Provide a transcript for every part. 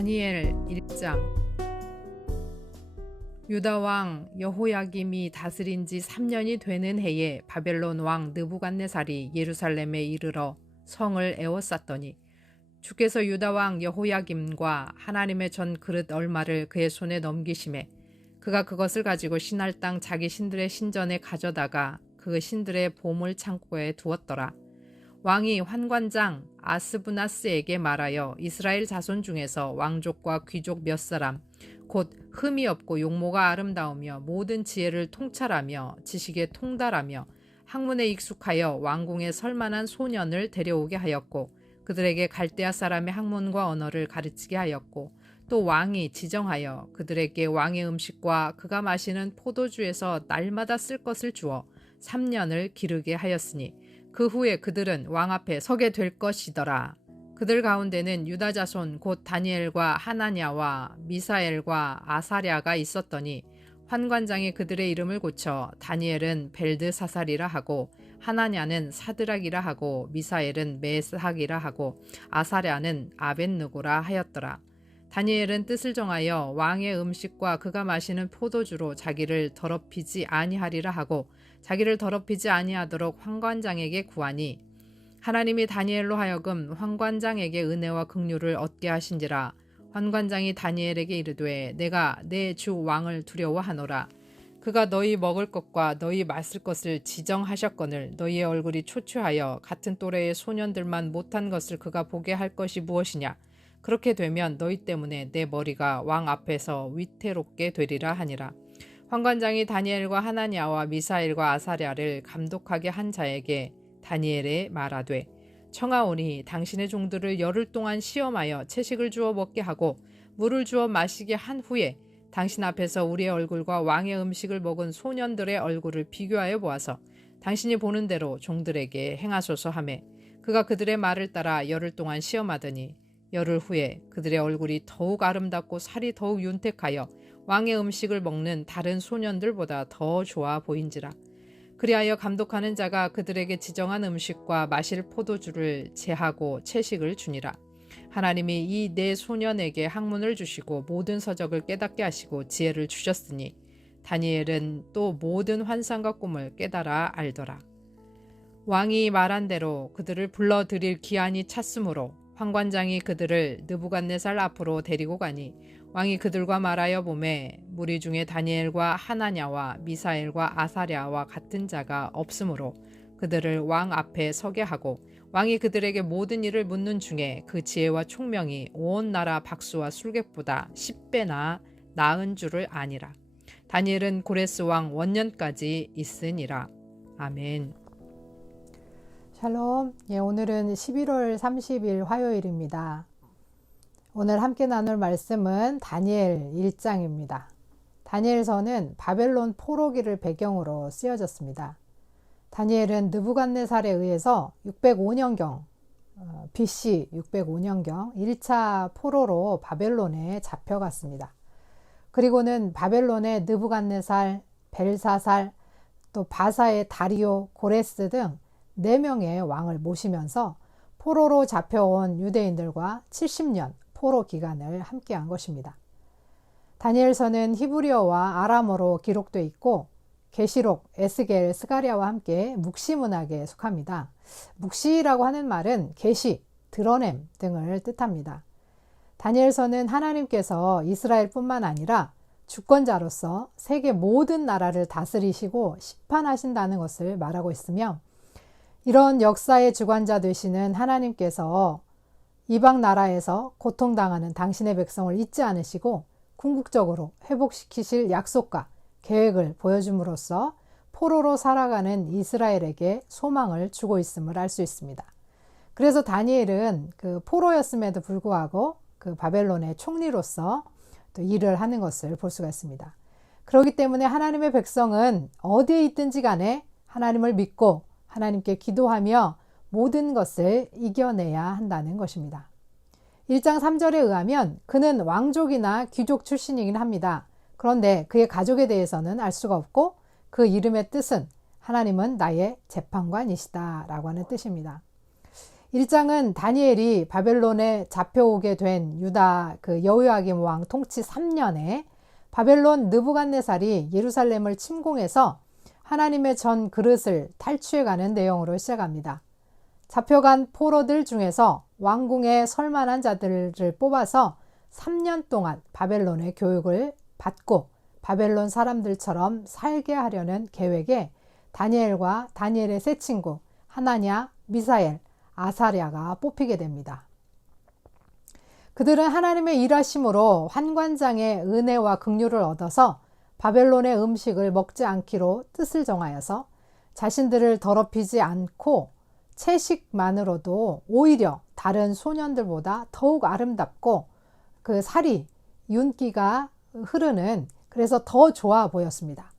다니엘 1장. 유다 왕 여호야김이 다스린 지 3년이 되는 해에 바벨론 왕 느부갓네살이 예루살렘에 이르러 성을 에워쌌더니 주께서 유다 왕 여호야김과 하나님의 전 그릇 얼마를 그의 손에 넘기심에 그가 그것을 가지고 신할 땅 자기 신들의 신전에 가져다가 그 신들의 보물 창고에 두었더라. 왕이 환관장 아스부나스에게 말하여 이스라엘 자손 중에서 왕족과 귀족 몇 사람 곧 흠이 없고 용모가 아름다우며 모든 지혜를 통찰하며 지식에 통달하며 학문에 익숙하여 왕궁에 설만한 소년을 데려오게 하였고 그들에게 갈대아 사람의 학문과 언어를 가르치게 하였고 또 왕이 지정하여 그들에게 왕의 음식과 그가 마시는 포도주에서 날마다 쓸 것을 주어 3년을 기르게 하였으니 그 후에 그들은 왕 앞에 서게 될 것이더라. 그들 가운데는 유다 자손 곧 다니엘과 하나냐와 미사엘과 아사랴가 있었더니 환관장이 그들의 이름을 고쳐 다니엘은 벨드사살이라 하고 하나냐는 사드락이라 하고 미사엘은 메스학이라 하고 아사랴는 아벳느고라 하였더라. 다니엘은 뜻을 정하여 왕의 음식과 그가 마시는 포도주로 자기를 더럽히지 아니하리라 하고 자기를 더럽히지 아니하도록 환관장에게 구하니 하나님이 다니엘로 하여금 환관장에게 은혜와 긍휼을 얻게 하신지라. 환관장이 다니엘에게 이르되 내가 내 주 왕을 두려워하노라. 그가 너희 먹을 것과 너희 마실 것을 지정하셨거늘 너희의 얼굴이 초췌하여 같은 또래의 소년들만 못한 것을 그가 보게 할 것이 무엇이냐. 그렇게 되면 너희 때문에 내 머리가 왕 앞에서 위태롭게 되리라 하니라. 환관장이 다니엘과 하나냐와 미사엘과 아사랴를 감독하게 한 자에게 다니엘에 말하되 청하오니 당신의 종들을 열흘 동안 시험하여 채식을 주어 먹게 하고 물을 주어 마시게 한 후에 당신 앞에서 우리의 얼굴과 왕의 음식을 먹은 소년들의 얼굴을 비교하여 보아서 당신이 보는 대로 종들에게 행하소서 하매 그가 그들의 말을 따라 열흘 동안 시험하더니 열흘 후에 그들의 얼굴이 더욱 아름답고 살이 더욱 윤택하여 왕의 음식을 먹는 다른 소년들보다 더 좋아 보인지라. 그리하여 감독하는 자가 그들에게 지정한 음식과 마실 포도주를 제하고 채식을 주니라. 하나님이 이 네 소년에게 학문을 주시고 모든 서적을 깨닫게 하시고 지혜를 주셨으니 다니엘은 또 모든 환상과 꿈을 깨달아 알더라. 왕이 말한 대로 그들을 불러들일 기한이 찼으므로 환관장이 그들을 느부갓네살 앞으로 데리고 가니 왕이 그들과 말하여 보매 무리 중에 다니엘과 하나냐와 미사엘과 아사랴와 같은 자가 없으므로 그들을 왕 앞에 서게 하고 왕이 그들에게 모든 일을 묻는 중에 그 지혜와 총명이 온 나라 박수와 술객보다 10배나 나은 줄을 아니라. 다니엘은 고레스 왕 원년까지 있으니라. 아멘. 샬롬. 오늘은 11월 30일 화요일입니다. 오늘 함께 나눌 말씀은 다니엘 1장입니다. 다니엘서는 바벨론 포로기를 배경으로 쓰여졌습니다. 다니엘은 느부갓네살에 의해서 605년경 BC 605년경 1차 포로로 바벨론에 잡혀갔습니다. 그리고는 바벨론의 느부갓네살, 벨사살, 또 바사의 다리오, 고레스 등 4명의 왕을 모시면서 포로로 잡혀온 유대인들과 70년 포로 기간을 함께한 것입니다. 다니엘서는 히브리어와 아람어로 기록되어 있고 계시록, 에스겔, 스가랴와 함께 묵시 문학에 속합니다. 묵시라고 하는 말은 계시, 드러냄 등을 뜻합니다. 다니엘서는 하나님께서 이스라엘뿐만 아니라 주권자로서 세계 모든 나라를 다스리시고 심판하신다는 것을 말하고 있으며 이런 역사의 주관자 되시는 하나님께서 이방 나라에서 고통당하는 당신의 백성을 잊지 않으시고 궁극적으로 회복시키실 약속과 계획을 보여줌으로써 포로로 살아가는 이스라엘에게 소망을 주고 있음을 알 수 있습니다. 그래서 다니엘은 그 포로였음에도 불구하고 그 바벨론의 총리로서 또 일을 하는 것을 볼 수가 있습니다. 그렇기 때문에 하나님의 백성은 어디에 있든지 간에 하나님을 믿고 하나님께 기도하며 모든 것을 이겨내야 한다는 것입니다. 1장 3절에 의하면 그는 왕족이나 귀족 출신이긴 합니다. 그런데 그의 가족에 대해서는 알 수가 없고 그 이름의 뜻은 하나님은 나의 재판관이시다 라고 하는 뜻입니다. 1장은 다니엘이 바벨론에 잡혀오게 된 유다 여호야김 왕 통치 3년에 바벨론 느부갓네살이 예루살렘을 침공해서 하나님의 전 그릇을 탈취해가는 내용으로 시작합니다. 잡혀간 포로들 중에서 왕궁에 설만한 자들을 뽑아서 3년 동안 바벨론의 교육을 받고 바벨론 사람들처럼 살게 하려는 계획에 다니엘과 다니엘의 세 친구 하나냐, 미사엘, 아사랴가 뽑히게 됩니다. 그들은 하나님의 일하심으로 환관장의 은혜와 긍휼을 얻어서 바벨론의 음식을 먹지 않기로 뜻을 정하여서 자신들을 더럽히지 않고 채식만으로도 오히려 다른 소년들보다 더욱 아름답고 그 살이 윤기가 흐르는 그래서 더 좋아 보였습니다.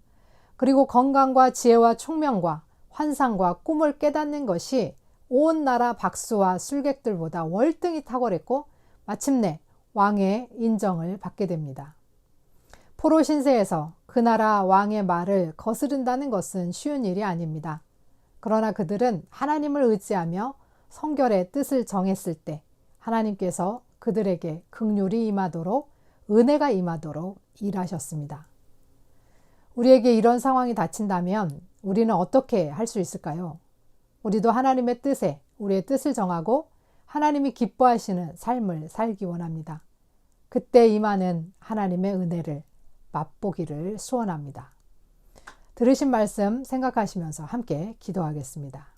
그리고 건강과 지혜와 총명과 환상과 꿈을 깨닫는 것이 온 나라 박수와 술객들보다 월등히 탁월했고 마침내 왕의 인정을 받게 됩니다. 포로 신세에서 그 나라 왕의 말을 거스른다는 것은 쉬운 일이 아닙니다. 그러나 그들은 하나님을 의지하며 성결의 뜻을 정했을 때 하나님께서 그들에게 긍휼이 임하도록 은혜가 임하도록 일하셨습니다. 우리에게 이런 상황이 닥친다면 우리는 어떻게 할 수 있을까요? 우리도 하나님의 뜻에 우리의 뜻을 정하고 하나님이 기뻐하시는 삶을 살기 원합니다. 그때 임하는 하나님의 은혜를 맛보기를 소원합니다. 들으신 말씀 생각하시면서 함께 기도하겠습니다.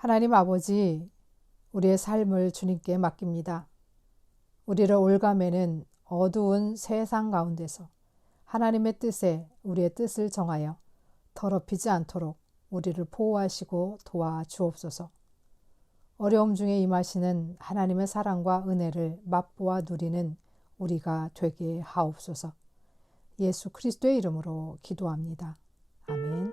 하나님 아버지, 우리의 삶을 주님께 맡깁니다. 우리를 올가매는 어두운 세상 가운데서 하나님의 뜻에 우리의 뜻을 정하여 더럽히지 않도록 우리를 보호하시고 도와주옵소서. 어려움 중에 임하시는 하나님의 사랑과 은혜를 맛보아 누리는 우리가 되게 하옵소서. 예수 그리스도의 이름으로 기도합니다. 아멘.